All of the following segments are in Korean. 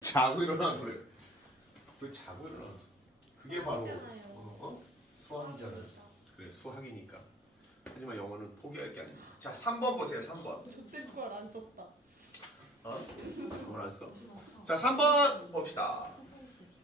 자고 일어나서 그래. 왜 자고 일어나서? 그게 바로 수학이잖아. 그래 수학이니까. 하지만 영어는 포기할 게 아니야. 자 3번 보세요. 3번. 그때 걸 안 썼다. 뭘 안 써? 자 3번 봅시다.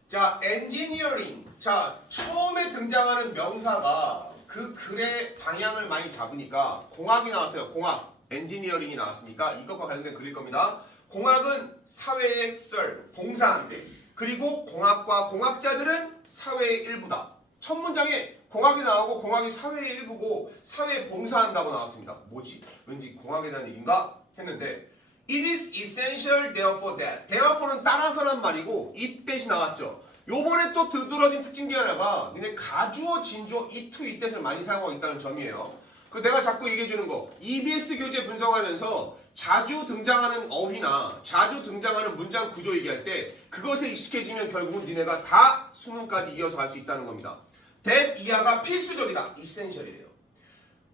자 엔지니어링. 자 처음에 등장하는 명사가 그 글의 방향을 많이 잡으니까 공학이 나왔어요. 공학. 엔지니어링이 나왔으니까 이것과 관련된 글일 겁니다. 공학은 사회의 썰, 봉사한대. 그리고 공학과 공학자들은 사회의 일부다. 첫 문장에 공학이 나오고 공학이 사회의 일부고 사회에 봉사한다고 나왔습니다. 뭐지? 왠지 공학에 대한 얘기인가? 했는데 It is essential therefore that. therefore는 따라서란 말이고 it that이 나왔죠. 요번에 또 두드러진 특징 중에 하나가 니네 가주어, 진주어, it to it that을 많이 사용하고 있다는 점이에요. 그 내가 자꾸 얘기해주는 거 EBS 교재 분석하면서 자주 등장하는 어휘나 자주 등장하는 문장 구조 얘기할 때 그것에 익숙해지면 결국은 니네가 다 수능까지 이어서 갈 수 있다는 겁니다. that 이하가 필수적이다. essential이래요.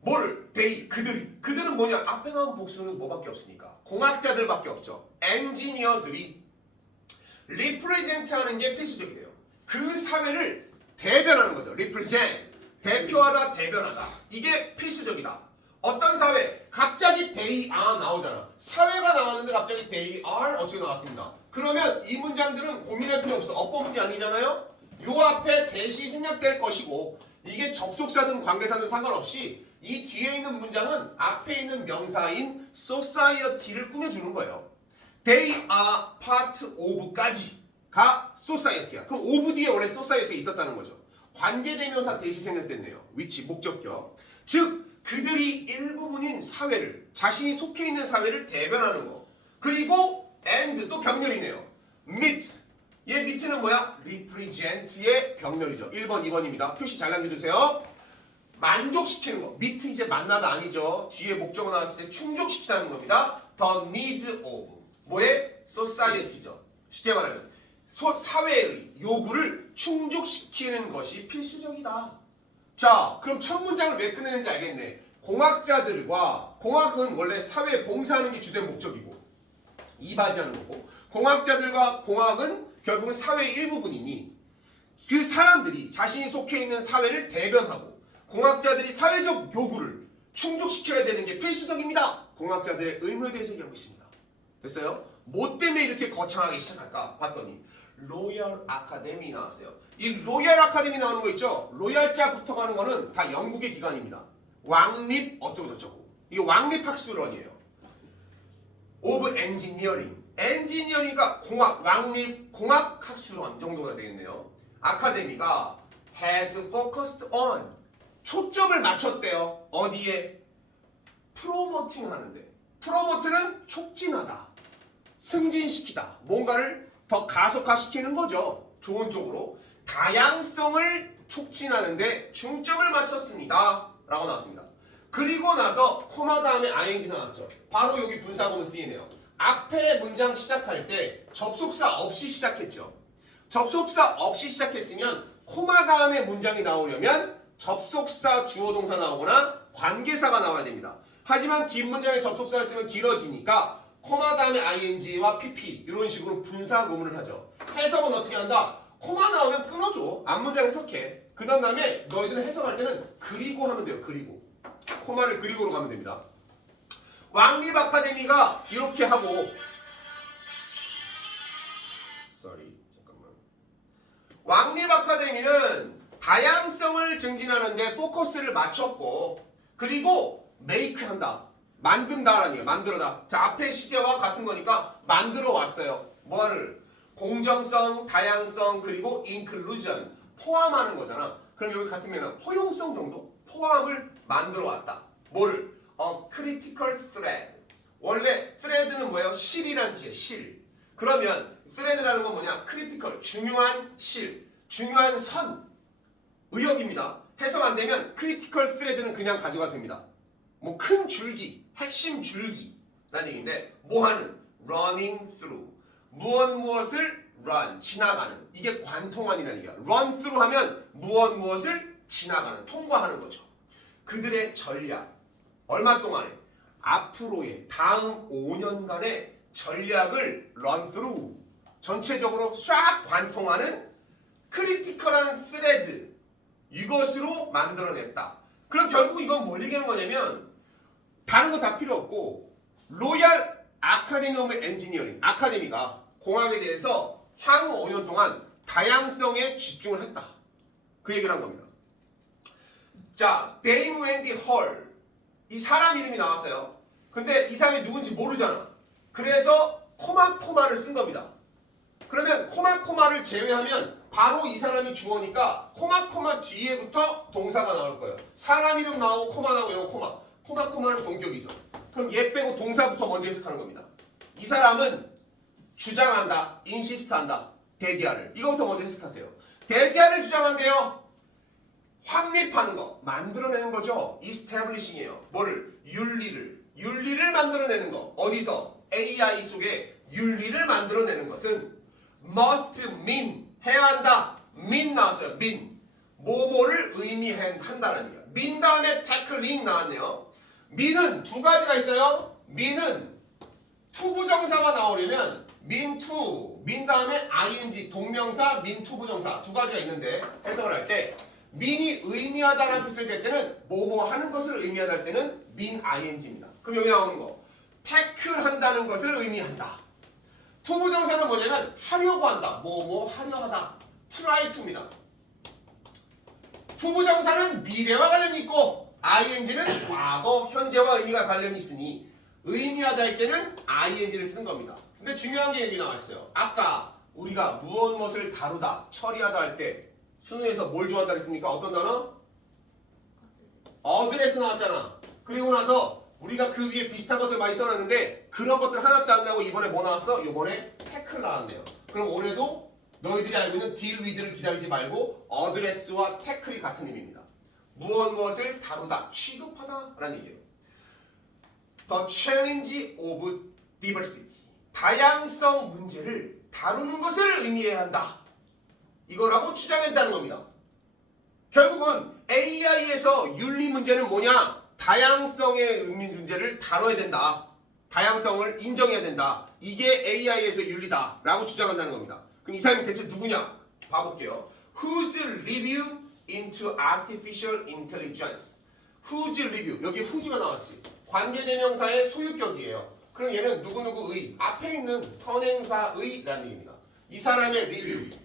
뭐를? they, 그들은 뭐냐? 앞에 나온 복수는 뭐밖에 없으니까 공학자들밖에 없죠. 엔지니어들이 represent 하는 게 필수적이래요. 그 사회를 대변하는 거죠. represent 대표하다, 대변하다. 이게 필수적이다. 어떤 사회? 갑자기 they are 나오잖아. 사회가 나왔는데 갑자기 they are 어떻게 나왔습니다. 그러면 이 문장들은 고민할 필요 없어. 어법 문제 아니잖아요. 요 앞에 대시 생략될 것이고 이게 접속사든 관계사든 상관없이 이 뒤에 있는 문장은 앞에 있는 명사인 society를 꾸며주는 거예요. They are part of까지가 society야. 그럼 of 뒤에 원래 society에 있었다는 거죠. 관계대명사 대시 생략됐네요. 위치, 목적격. 즉 그들이 일부분인 사회를 자신이 속해 있는 사회를 대변하는 거. 그리고 and 또 병렬이네요. meet. 얘 meet는 뭐야? represent의 병렬이죠. 1번, 2번입니다. 표시 잘 남겨주세요. 만족시키는 거. meet 이제 만나다 아니죠. 뒤에 목적어 나왔을 때 충족시키다는 겁니다. the needs of. 뭐의? society죠. 쉽게 말하면 사회의 요구를 충족시키는 것이 필수적이다. 자, 그럼 첫 문장을 왜 끝내는지 알겠네. 공학자들과 공학은 원래 사회에 봉사하는 게 주된 목적이고 이바지하는 거고 공학자들과 공학은 결국은 사회의 일부분이니 그 사람들이 자신이 속해 있는 사회를 대변하고 공학자들이 사회적 요구를 충족시켜야 되는 게 필수적입니다. 공학자들의 의무에 대해서 얘기하고 있습니다. 됐어요? 뭐 때문에 이렇게 거창하게 시작할까 봤더니 로열 아카데미 나왔어요. 이 로열 아카데미 나오는 거 있죠? 로열자 붙어가는 거는 다 영국의 기관입니다. 왕립 어쩌고저쩌고. 이게 왕립학술원이에요. of engineering. 엔지니어링가 공학, 왕립 공학학술원 정도가 되겠네요. 아카데미가 has focused on. 초점을 맞췄대요. 어디에? 프로모팅 하는데. 프로모트는 촉진하다. 승진시키다. 뭔가를 더 가속화시키는 거죠. 좋은 쪽으로. 다양성을 촉진하는데 중점을 맞췄습니다. 라고 나왔습니다. 그리고 나서 코마 다음에 ing 나왔죠. 바로 여기 분사구문 쓰이네요. 앞에 문장 시작할 때 접속사 없이 시작했죠. 접속사 없이 시작했으면 코마 다음에 문장이 나오려면 접속사 주어동사 나오거나 관계사가 나와야 됩니다. 하지만 긴 문장에 접속사를 쓰면 길어지니까 코마 다음에 ing와 pp 이런 식으로 분사 구문을 하죠. 해석은 어떻게 한다? 코마 나오면 끊어줘. 앞문장 해석해. 그 다음에 너희들은 해석할 때는 그리고 하면 돼요. 그리고. 코마를 그리고로 가면 됩니다. 왕립 아카데미가 이렇게 하고 잠깐만. 왕립 아카데미는 다양성을 증진하는데 포커스를 맞췄고 그리고 메이크 한다. 만든다라는 얘기예요. 만들어다. 자, 앞에 시제와 같은 거니까 만들어 왔어요. 뭐를? 공정성, 다양성, 그리고 inclusion. 포함하는 거잖아. 그럼 여기 같으면 포용성 정도? 포함을 만들어 왔다. 뭐를? critical thread. 원래 thread는 뭐예요? 실이란 뜻이에요. 실. 그러면 thread라는 건 뭐냐? critical. 중요한 실. 중요한 선. 의역입니다. 해석 안 되면 critical thread는 그냥 가져가도 됩니다. 뭐 큰 줄기, 핵심 줄기라는 얘기인데 뭐 하는? running through. 무엇을 run, 지나가는. 이게 관통한이라는 얘기야. run through 하면 무엇을 지나가는, 통과하는 거죠. 그들의 전략. 얼마 동안에? 앞으로의 다음 5년간의 전략을 run through 전체적으로 쫙 관통하는 크리티컬한 스레드 이것으로 만들어냈다. 그럼 결국 이건 뭘 얘기하는 거냐면 다른 거 다 필요 없고 로얄 아카데미 오브 엔지니어링 아카데미가 공학에 대해서 향후 5년 동안 다양성에 집중을 했다. 그 얘기를 한 겁니다. 자, 데임 웬디 헐 이 사람 이름이 나왔어요. 근데 이 사람이 누군지 모르잖아. 그래서 코마를 쓴 겁니다. 그러면 코마를 제외하면 바로 이 사람이 주어니까 코마 뒤에부터 동사가 나올 거예요. 사람 이름 나오고 코마 나오고 이거 코마는 동격이죠. 그럼 얘 빼고 동사부터 먼저 해석하는 겁니다. 이 사람은 주장한다, 인시스트한다, 대기하를. 이거부터 먼저 해석하세요. 대기하를 주장한대요. 확립하는 거, 만들어내는 거죠. establishing이에요. 뭐를? 윤리를 만들어내는 거. 어디서? AI 속에 윤리를 만들어내는 것은 must mean, 해야 한다. mean 나왔어요. mean. 뭐뭐를 의미한다는 얘기야. mean 다음에 tackling 나왔네요. mean은 두 가지가 있어요. mean은 투부정사가 나오려면 mean to, mean 다음에 ing, 동명사, mean to 부정사 두 가지가 있는데 해석을 할 때 mean이 의미하다라는 뜻을 낼 때는 뭐뭐 하는 것을 의미하다 할 때는 mean ing입니다. 그럼 여기 나오는 거 tackle 한다는 것을 의미한다. 투부정사는 뭐냐면 하려고 한다. 뭐뭐 하려 하다. try to입니다. 투부정사는 미래와 관련이 있고 ing는 과거, 현재와 의미가 관련이 있으니 의미하다 할 때는 ing를 쓴 겁니다. 근데 중요한 게 여기 나와 있어요. 아까 우리가 무엇을 다루다, 처리하다 할 때 수능에서 뭘 좋아한다 그랬습니까? 어떤 단어? 어드레스 나왔잖아. 그리고 나서 우리가 그 위에 비슷한 것들 많이 써놨는데 그런 것들 하나도 안 나오고 이번에 뭐 나왔어? 이번에 태클 나왔네요. 그럼 올해도 너희들이 알고 있는 deal with를 기다리지 말고 어드레스와 태클이 같은 의미입니다. 무엇을 다루다, 취급하다 라는 얘기예요. The challenge of diversity. 다양성 문제를 다루는 것을 의미해야 한다. 이거라고 주장한다는 겁니다. 결국은 AI에서 윤리 문제는 뭐냐? 다양성의 의미 문제를 다뤄야 된다. 다양성을 인정해야 된다. 이게 AI에서 윤리다 라고 주장한다는 겁니다. 그럼 이 사람이 대체 누구냐? 봐볼게요. Whose review into artificial intelligence. Whose review. 여기 whose가 나왔지. 관계대명사의 소유격이에요. 그럼 얘는 누구누구의 앞에 있는 선행사의라는 얘기입니다. 이 사람의 리뷰.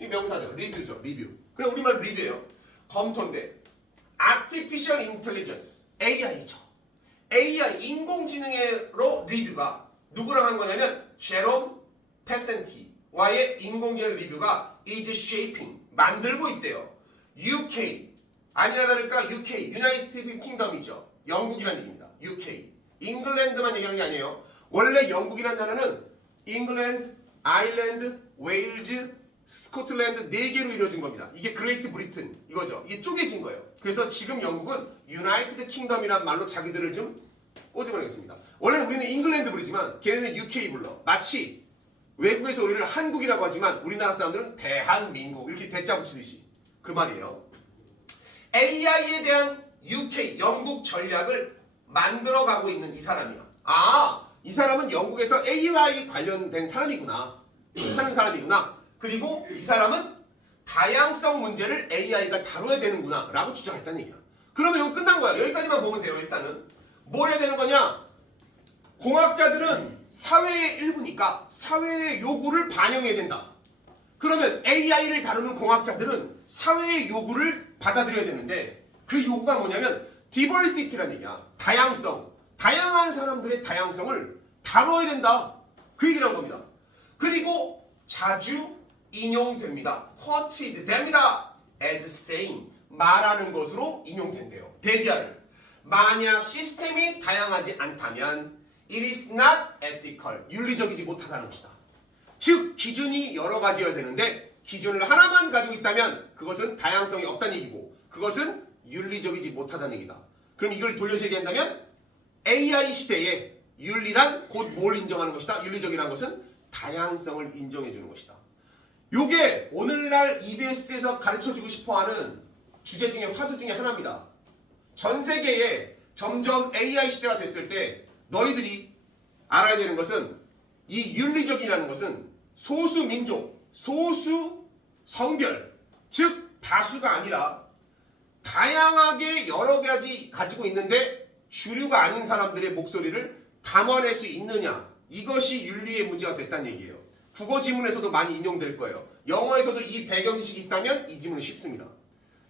이 명사죠. 리뷰죠. 리뷰. 그냥 우리말 리뷰예요. 검토인데 artificial intelligence AI죠. AI 인공지능으로 리뷰가 누구랑 한 거냐면 제롬 페센티와의 인공지능 리뷰가 is shaping 만들고 있대요. UK 아니나 다를까 UK 유나이티드 킹덤이죠. 영국이라는 얘기입니다. UK 잉글랜드만 얘기하는 게 아니에요. 원래 영국이라는 단어는 잉글랜드, 아일랜드, 웨일즈, 스코틀랜드 4개로 이루어진 겁니다. 이게 그레이트 브리튼 이거죠. 이게 쪼개진 거예요. 그래서 지금 영국은 유나이티드 킹덤이란 말로 자기들을 좀 꼬집어내겠습니다. 원래 우리는 잉글랜드 부르지만 걔네는 UK 불러. 마치 외국에서 우리를 한국이라고 하지만 우리나라 사람들은 대한민국 이렇게 대자 붙이듯이 그 말이에요. AI에 대한 UK 영국 전략을 만들어가고 있는 이 사람이야. 아, 이 사람은 영국에서 AI 관련된 사람이구나 하는 사람이구나. 그리고 이 사람은 다양성 문제를 AI가 다뤄야 되는구나 라고 주장했다는 얘기야. 그러면 이거 끝난 거야. 여기까지만 보면 돼요. 일단은 뭘 해야 되는 거냐? 공학자들은 사회의 일부니까 사회의 요구를 반영해야 된다. 그러면 AI를 다루는 공학자들은 사회의 요구를 받아들여야 되는데 그 요구가 뭐냐면 diversity라는 얘기야. 다양성. 다양한 사람들의 다양성을 다뤄야 된다. 그 얘기를 한 겁니다. 그리고 자주 인용됩니다. quoted 됩니다. as saying 말하는 것으로 인용된대요. 대기하를 만약 시스템이 다양하지 않다면 it is not ethical 윤리적이지 못하다는 것이다. 즉 기준이 여러 가지여야 되는데 기준을 하나만 가지고 있다면 그것은 다양성이 없다는 얘기고 그것은 윤리적이지 못하다는 얘기다. 그럼 이걸 돌려서 얘기한다면 AI 시대에 윤리란 곧 뭘 인정하는 것이다. 윤리적이라는 것은 다양성을 인정해 주는 것이다. 요게 오늘날 EBS에서 가르쳐주고 싶어하는 주제 중에 화두 중에 하나입니다. 전 세계에 점점 AI 시대가 됐을 때 너희들이 알아야 되는 것은 이 윤리적이라는 것은 소수 민족, 소수 성별, 즉 다수가 아니라 다양하게 여러 가지 가지고 있는데 주류가 아닌 사람들의 목소리를 담아낼 수 있느냐, 이것이 윤리의 문제가 됐다는 얘기예요. 국어 지문에서도 많이 인용될 거예요. 영어에서도 이 배경지식이 있다면 이 지문은 쉽습니다.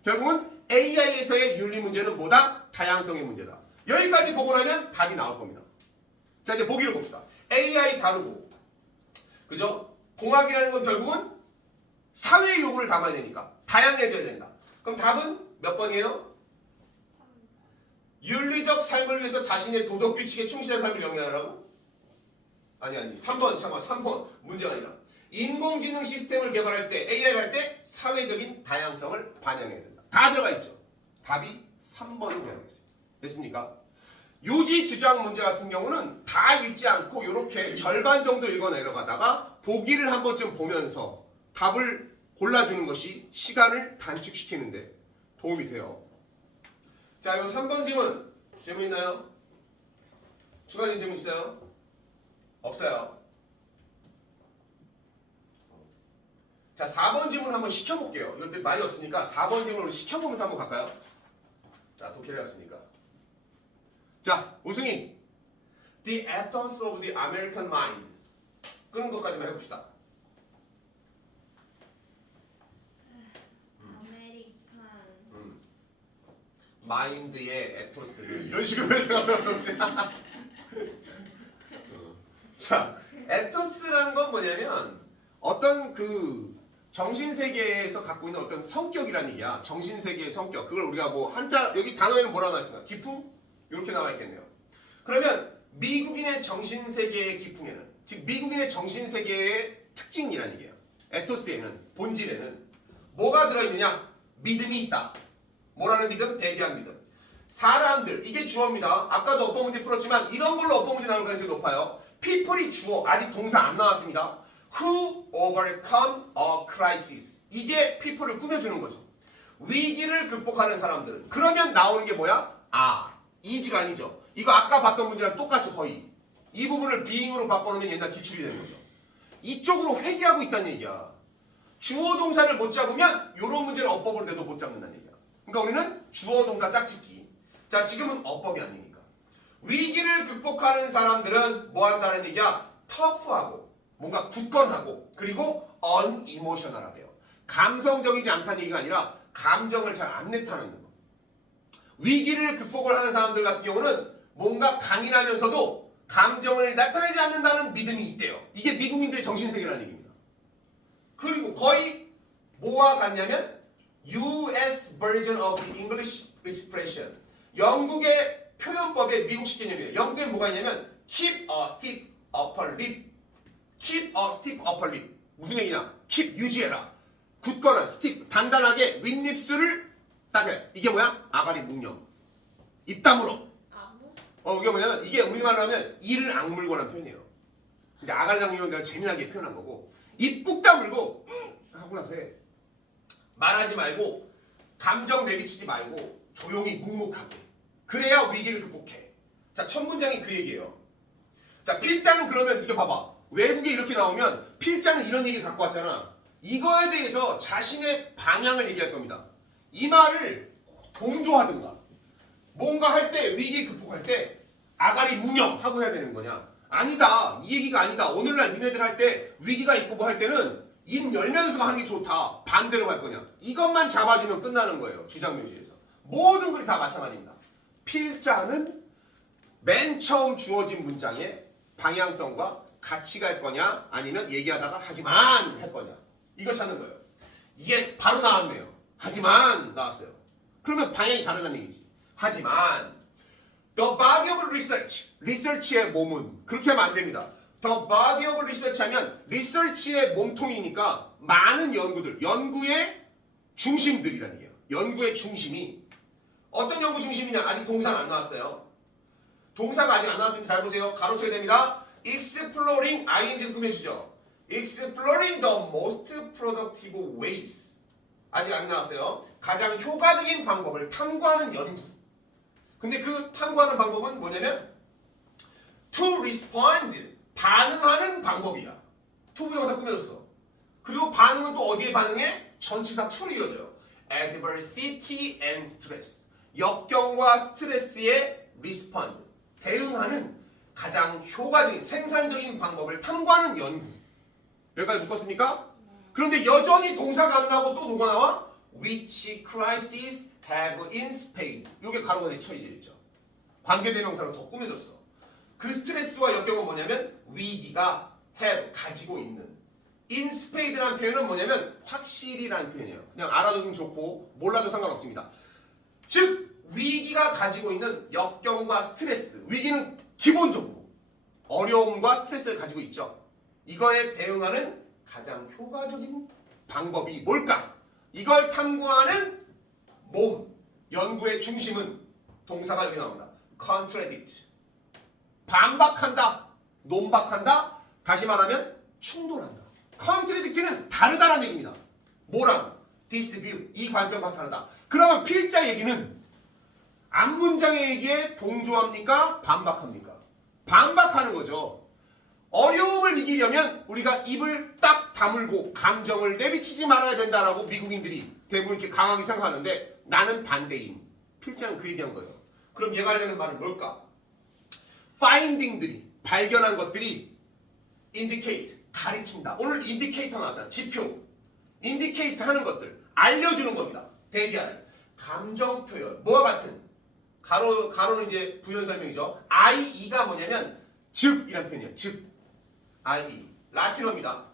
결국은 AI에서의 윤리 문제는 뭐다? 다양성의 문제다. 여기까지 보고 나면 답이 나올 겁니다. 자, 이제 보기를 봅시다. AI 다루고, 그죠? 공학이라는 건 결국은 사회의 요구를 담아야 되니까 다양해져야 된다. 그럼 답은 몇 번이에요? 윤리적 삶을 위해서 자신의 도덕 규칙에 충실한 삶을 영위하라고? 아니 3번 잠깐만, 3번 문제가 아니라 인공지능 시스템을 개발할 때, AI를 할 때 사회적인 다양성을 반영해야 된다. 다 들어가 있죠. 답이 3번이 되어야겠습니다. 됐습니까? 요지 주장 문제 같은 경우는 다 읽지 않고 이렇게 절반 정도 읽어 내려가다가 보기를 한 번쯤 보면서 답을 골라주는 것이 시간을 단축시키는데 도움이 돼요. 자, 요 3번 질문 있나요? 추가적인 질문 있어요? 없어요. 자, 4번 질문 한번 시켜볼게요. 이것들 말이 없으니까 4번 질문으로 시켜보면서 한번 갈까요? 자, 독해를 했으니까. 자, 우승이 The ethos of the American mind. 끄는 것까지만 해봅시다. 마인드의 에토스를 이런 식으로 생각하면 자, 에토스라는 건 뭐냐면 어떤 그 정신세계에서 갖고 있는 어떤 성격이라는 얘기야. 정신세계의 성격. 그걸 우리가 뭐 한자, 여기 단어에는 뭐라고 나왔습니까? 기풍? 이렇게 나와 있겠네요. 그러면 미국인의 정신세계의 기풍에는, 즉 미국인의 정신세계의 특징이라는 얘기예요. 에토스에는, 본질에는 뭐가 들어있느냐? 믿음이 있다. 뭐라는 믿음? 대기한 믿음. 사람들, 이게 주어입니다. 아까도 어법 문제 풀었지만 이런 걸로 어법 문제 나올 가능성이 높아요. people이 주어, 아직 동사 안 나왔습니다. Who overcome a crisis. 이게 people을 꾸며주는 거죠. 위기를 극복하는 사람들은. 그러면 나오는 게 뭐야? 이지가 아니죠. 이거 아까 봤던 문제랑 똑같죠, 거의. 이 부분을 being으로 바꿔놓으면 옛날 기출이 되는 거죠. 이쪽으로 회귀하고 있다는 얘기야. 주어 동사를 못 잡으면 이런 문제를 어법으로 내도 못 잡는다는 얘기야. 그러니까 우리는 주어 동사 짝짓기. 자, 지금은 어법이 아니니까. 위기를 극복하는 사람들은 뭐 한다는 얘기야? 터프하고, 뭔가 굳건하고, 그리고 unemotional하대요. 감성적이지 않다는 얘기가 아니라 감정을 잘 안 내타는 거. 위기를 극복을 하는 사람들 같은 경우는 뭔가 강인하면서도 감정을 나타내지 않는다는 믿음이 있대요. 이게 미국인들의 정신세계라는 얘기입니다. 그리고 거의 뭐와 같냐면 US version of the English expression. 영국의 표현법의 미국식 개념이에요. 영국엔 뭐가 있냐면 keep a stiff upper lip. keep a stiff upper lip. 무슨 얘기냐? keep, 유지해라. 굳건한, stiff, 단단하게 윗입술을 딱해. 이게 뭐야? 아가리 묵념. 입 다물어. 이게 뭐냐면 이게 우리말로 하면 이를 악물고라는 표현이에요. 근데 아가리 묵념은 내가 재미나게 표현한 거고, 입 꾹 다물고 하고 나서 해. 말하지 말고 감정 내비치지 말고 조용히 묵묵하게. 그래야 위기를 극복해. 자, 첫 문장이 그 얘기예요. 자, 필자는 그러면 이거 봐봐. 외국에 이렇게 나오면 필자는 이런 얘기 갖고 왔잖아. 이거에 대해서 자신의 방향을 얘기할 겁니다. 이 말을 동조하든가 뭔가 할 때, 위기 극복할 때 아가리 묵념하고 해야 되는 거냐? 아니다. 이 얘기가 아니다. 오늘날 니네들 할 때 위기가 있고 할 때는 입 열면서 하는 게 좋다. 반대로 할 거냐? 이것만 잡아주면 끝나는 거예요. 주장묘지에서. 모든 글이 다 마찬가지입니다. 필자는 맨 처음 주어진 문장의 방향성과 같이 갈 거냐, 아니면 얘기하다가 하지만 할 거냐. 이거 찾는 거예요. 이게 바로 나왔네요. 하지만 나왔어요. 그러면 방향이 다르다는 얘기지. 하지만 the body of research, 리서치의 몸은, 그렇게 하면 안 됩니다. The body of research 하면 리서치의 몸통이니까 많은 연구들, 연구의 중심들이라는 얘기예요. 연구의 중심이 어떤 연구 중심이냐? 아직 동사는 안 나왔어요. 동사가 아직 안 나왔으니 잘 보세요. 가로쳐야 됩니다. Exploring, ing를 꾸며주죠. Exploring the most productive ways. 아직 안 나왔어요. 가장 효과적인 방법을 탐구하는 연구. 근데 그 탐구하는 방법은 뭐냐면 to respond, 반응하는 방법이야. 투부정사 꾸며줬어. 그리고 반응은 또 어디에 반응해? 전치사 to로 이어져요. adversity and stress. 역경과 스트레스에 respond. 대응하는 가장 효과적인 생산적인 방법을 탐구하는 연구. 여기까지 묶었습니까? 그런데 여전히 동사가 안 나오고 또 누가 나와? Which crises have in spade. 이게 가로가에 처리되어 있죠. 관계대명사로 더 꾸며졌어. 그 스트레스와 역경은 뭐냐면 위기가 have, 가지고 있는. in spade라는 표현은 뭐냐면 확실히라는 표현이에요. 그냥 알아두면 좋고 몰라도 상관없습니다. 즉 위기가 가지고 있는 역경과 스트레스. 위기는 기본적으로 어려움과 스트레스를 가지고 있죠. 이거에 대응하는 가장 효과적인 방법이 뭘까? 이걸 탐구하는 몸, 연구의 중심은 동사가 여기 나옵니다. contradict. 반박한다, 논박한다, 다시 말하면 충돌한다. contradict는 다르다라는 얘기입니다. 뭐랑? disview, 이 관점과 다르다. 그러면 필자 얘기는 앞문장의 얘기에 동조합니까? 반박합니까? 반박하는 거죠. 어려움을 이기려면 우리가 입을 딱 다물고 감정을 내비치지 말아야 된다라고 미국인들이 대부분 이렇게 강하게 생각하는데 나는 반대인. 필자는 그 얘기한 거예요. 그럼 얘가 하려는 말은 뭘까? finding들이, 발견한 것들이 indicate, 가리킨다. 오늘 인디케이터 나왔잖아. 지표. indicate 하는 것들, 알려주는 겁니다. 대기할. 감정 표현. 뭐와 같은? 가로는 이제 부연 설명이죠. IE가 뭐냐면 즉이란 표현이에요. 즉. IE. 라틴어입니다.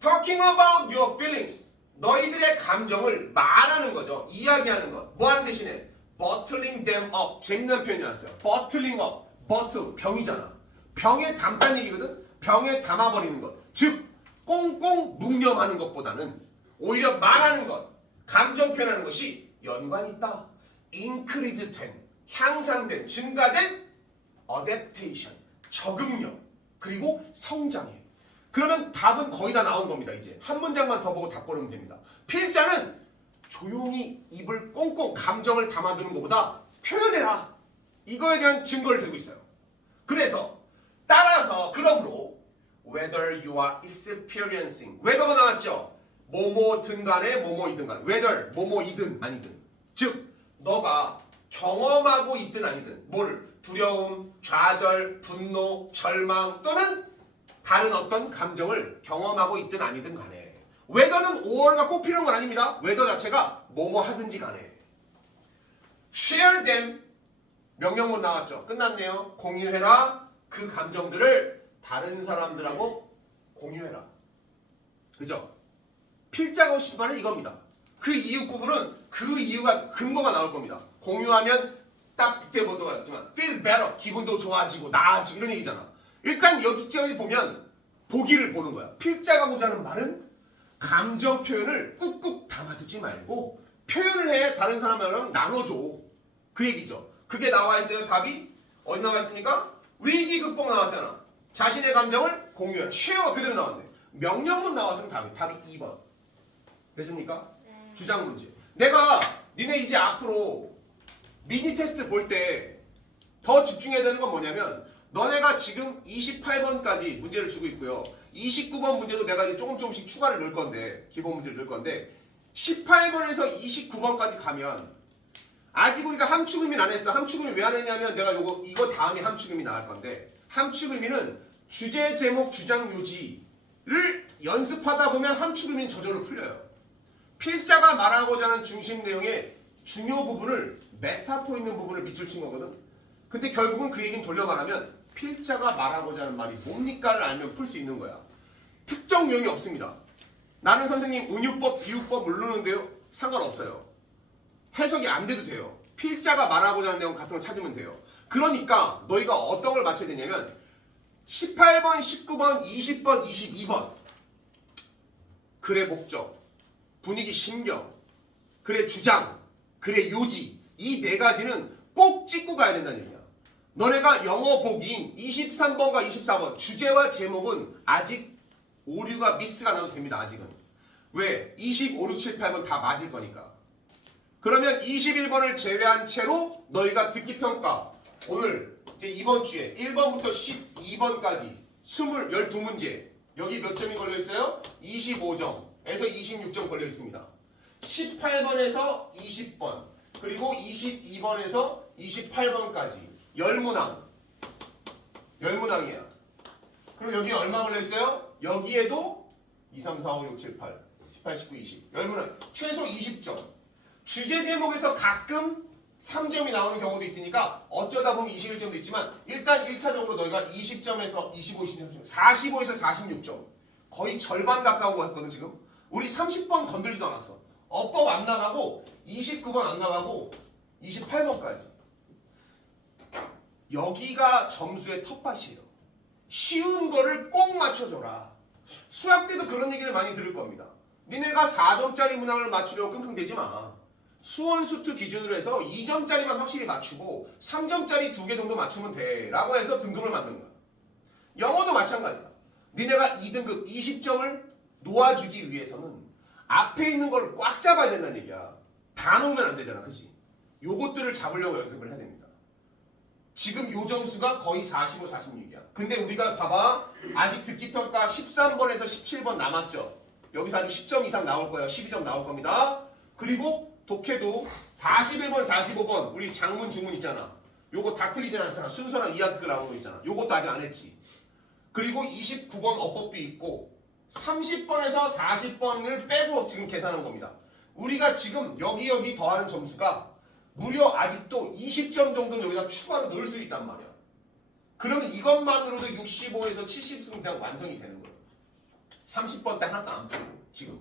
Talking about your feelings. 너희들의 감정을 말하는 거죠. 이야기하는 것. 뭐 하는 대신에? Bottling them up. 재밌는 표현이 나왔어요. Bottling up. bottle. 병이잖아. 병에 담다는 얘기거든. 병에 담아버리는 것. 즉 꽁꽁 묵념하는 것보다는 오히려 말하는 것. 감정 표현하는 것이 연관이 있다. increase 된. 향상된, 증가된 adaptation, 적응력, 그리고 성장해. 그러면 답은 거의 다 나온 겁니다. 이제 한 문장만 더 보고 답 고르면 됩니다. 필자는 조용히 입을 꽁꽁 감정을 담아두는 것보다 표현해라. 이거에 대한 증거를 들고 있어요. 그래서 따라서 그러므로 whether you are experiencing, whether가 나왔죠. 뭐뭐든 간에 뭐뭐이든 간에 whether 뭐뭐이든 아니든, 즉 너가 경험하고 있든 아니든 뭐를? 두려움, 좌절, 분노, 절망 또는 다른 어떤 감정을 경험하고 있든 아니든 간에 whether는 or가 꼭 필요한 건 아닙니다. whether 자체가 뭐뭐 하든지 간에 share them 명령문 나왔죠. 끝났네요. 공유해라. 그 감정들을 다른 사람들하고 공유해라. 그죠? 필자가 싶은 말은 이겁니다. 그 이유 부분은 그 이유가 근거가 나올 겁니다. 공유하면 딱 밑에 보도가 있지만 feel better, 기분도 좋아지고 나아지고 이런 얘기잖아. 일단 여기까지 보면 보기를 보는 거야. 필자가 하고자 하는 말은 감정 표현을 꾹꾹 담아두지 말고 표현을 해. 다른 사람이랑 나눠줘. 그 얘기죠. 그게 나와 있어요. 답이 어디 나와 있습니까? 위기 극복 나왔잖아. 자신의 감정을 공유해. 쉐어가 그대로 나왔네. 명령문 나왔으면 답이 2번. 됐습니까? 네. 주장 문제. 내가 니네 이제 앞으로 미니 테스트 볼 때 더 집중해야 되는 건 뭐냐면 너네가 지금 28번까지 문제를 주고 있고요. 29번 문제도 내가 이제 조금씩 추가를 넣을 건데 기본 문제를 넣을 건데 18번에서 29번까지 가면 아직 우리가 함축 의미는 안 했어. 함축 의미 왜 안 했냐면 내가 이거 다음에 함축 의미 나갈 건데 함축 의미는 주제, 제목, 주장, 요지를 연습하다 보면 함축 의미는 저절로 풀려요. 필자가 말하고자 하는 중심 내용의 중요 부분을 메타포 있는 부분을 밑줄 친 거거든. 근데 결국은 그 얘기는 돌려 말하면 필자가 말하고자 하는 말이 뭡니까를 알면 풀 수 있는 거야. 특정 내용이 없습니다. 나는 선생님 은유법, 비유법 모르는데요. 상관없어요. 해석이 안 돼도 돼요. 필자가 말하고자 하는 내용 같은 걸 찾으면 돼요. 그러니까 너희가 어떤 걸 맞춰야 되냐면 18번, 19번, 20번, 22번 글의 목적, 분위기 심경, 글의 주장, 글의 요지 이 네 가지는 꼭 찍고 가야 된다는 얘기야. 너네가 영어 보기인 23번과 24번 주제와 제목은 아직 오류가 미스가 나도 됩니다. 아직은. 왜? 25, 6, 7, 8번 다 맞을 거니까. 그러면 21번을 제외한 채로 너희가 듣기평가 오늘 이제 이번 주에 1번부터 12번까지 12문제 여기 몇 점이 걸려 있어요? 25점에서 26점 걸려 있습니다. 18번에서 20번 그리고 22번에서 28번까지 10문항 10문항이야. 그럼 여기 얼마 걸려 있어요? 여기에도 2, 3, 4, 5, 6, 7, 8 18, 19, 20 10문항 최소 20점. 주제 제목에서 가끔 3점이 나오는 경우도 있으니까 어쩌다 보면 21점도 있지만 일단 1차적으로 너희가 20점에서 25, 26점 45에서 46점 거의 절반 가까운 거 했거든 지금. 우리 30번 건들지도 않았어. 어법 안 나가고 29번 안 나가고 28번까지. 여기가 점수의 텃밭이에요. 쉬운 거를 꼭 맞춰줘라. 수학 때도 그런 얘기를 많이 들을 겁니다. 니네가 4점짜리 문항을 맞추려고 끙끙대지 마. 수원수투 기준으로 해서 2점짜리만 확실히 맞추고 3점짜리 2개 정도 맞추면 돼 라고 해서 등급을 만든 거야. 영어도 마찬가지야. 니네가 2등급 20점을 놓아주기 위해서는 앞에 있는 걸 꽉 잡아야 된다는 얘기야. 다 놓으면 안 되잖아. 그치? 요것들을 잡으려고 연습을 해야 됩니다. 지금 요 점수가 거의 45, 46이야. 근데 우리가 봐봐. 아직 듣기평가 13번에서 17번 남았죠. 여기서 아직 10점 이상 나올 거예요. 12점 나올 겁니다. 그리고 독해도 41번, 45번 우리 장문, 중문 있잖아. 요거 다 틀리진 않잖아. 순서랑 이하특글 나오는 거 있잖아. 요것도 아직 안 했지. 그리고 29번 어법도 있고 30번에서 40번을 빼고 지금 계산한 겁니다. 우리가 지금 여기 더하는 점수가 무려 아직도 20점 정도는 여기다 추가로 넣을 수 있단 말이야. 그러면 이것만으로도 65에서 70승 그냥 완성이 되는 거예요. 30번 때 하나도 안 빼고 지금.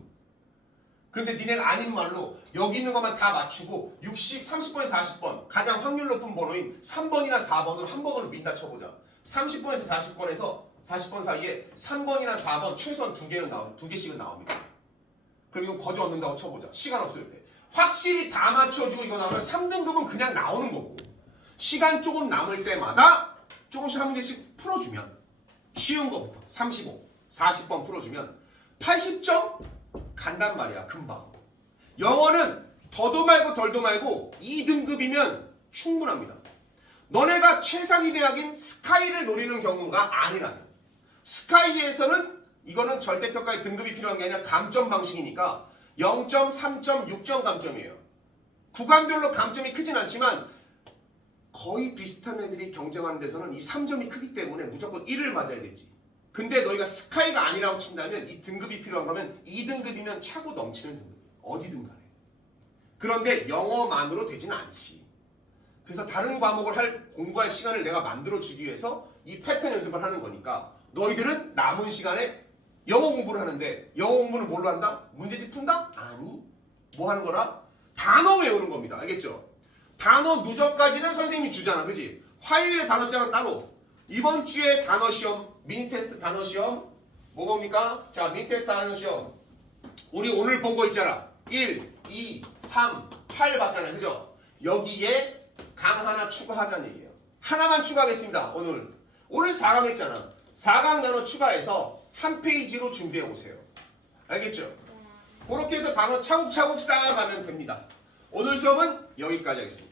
그런데 니네가 아닌 말로 여기 있는 것만 다 맞추고 30번에서 40번 가장 확률 높은 번호인 3번이나 4번으로 한 번으로 민다 쳐보자. 30번에서 40번 사이에 3번이나 4번 최소한 2개씩은 나옵니다. 그럼 이거 거저 얻는다고 쳐보자. 시간 없을 때. 확실히 다 맞춰주고 이거 나오면 3등급은 그냥 나오는 거고 시간 조금 남을 때마다 조금씩 한 문제씩 풀어주면 쉬운 거부터 35, 40번 풀어주면 80점 간단 말이야. 금방. 영어는 더도 말고 덜도 말고 2등급이면 충분합니다. 너네가 최상위 대학인 스카이를 노리는 경우가 아니라면 스카이에서는 이거는 절대평가의 등급이 필요한 게 아니라 감점 방식이니까 0점, 3점, 6점 감점이에요. 구간별로 감점이 크진 않지만 거의 비슷한 애들이 경쟁하는 데서는 이 3점이 크기 때문에 무조건 1을 맞아야 되지. 근데 너희가 스카이가 아니라고 친다면 이 등급이 필요한 거면 2등급이면 차고 넘치는 등급. 어디든 간에. 그런데 영어만으로 되지는 않지. 그래서 다른 과목을 공부할 시간을 내가 만들어주기 위해서 이 패턴 연습을 하는 거니까 너희들은 남은 시간에 영어 공부를 하는데 영어 공부는 뭘로 한다? 문제집 푼다? 아니. 뭐 하는 거라? 단어 외우는 겁니다. 알겠죠? 단어 누적까지는 선생님이 주잖아. 그지? 화요일에 단어장은 따로. 이번 주에 단어 시험, 미니 테스트 단어 시험 뭐 봅니까? 자, 미니 테스트 단어 시험 우리 오늘 본 거 있잖아. 1, 2, 3, 8 봤잖아요. 그죠? 여기에 강 하나 추가하자는 얘기예요. 하나만 추가하겠습니다. 오늘 4강 했잖아. 4강 단어 추가해서 한 페이지로 준비해 오세요. 알겠죠? 그렇게 해서 단어 차곡차곡 쌓아가면 됩니다. 오늘 수업은 여기까지 하겠습니다.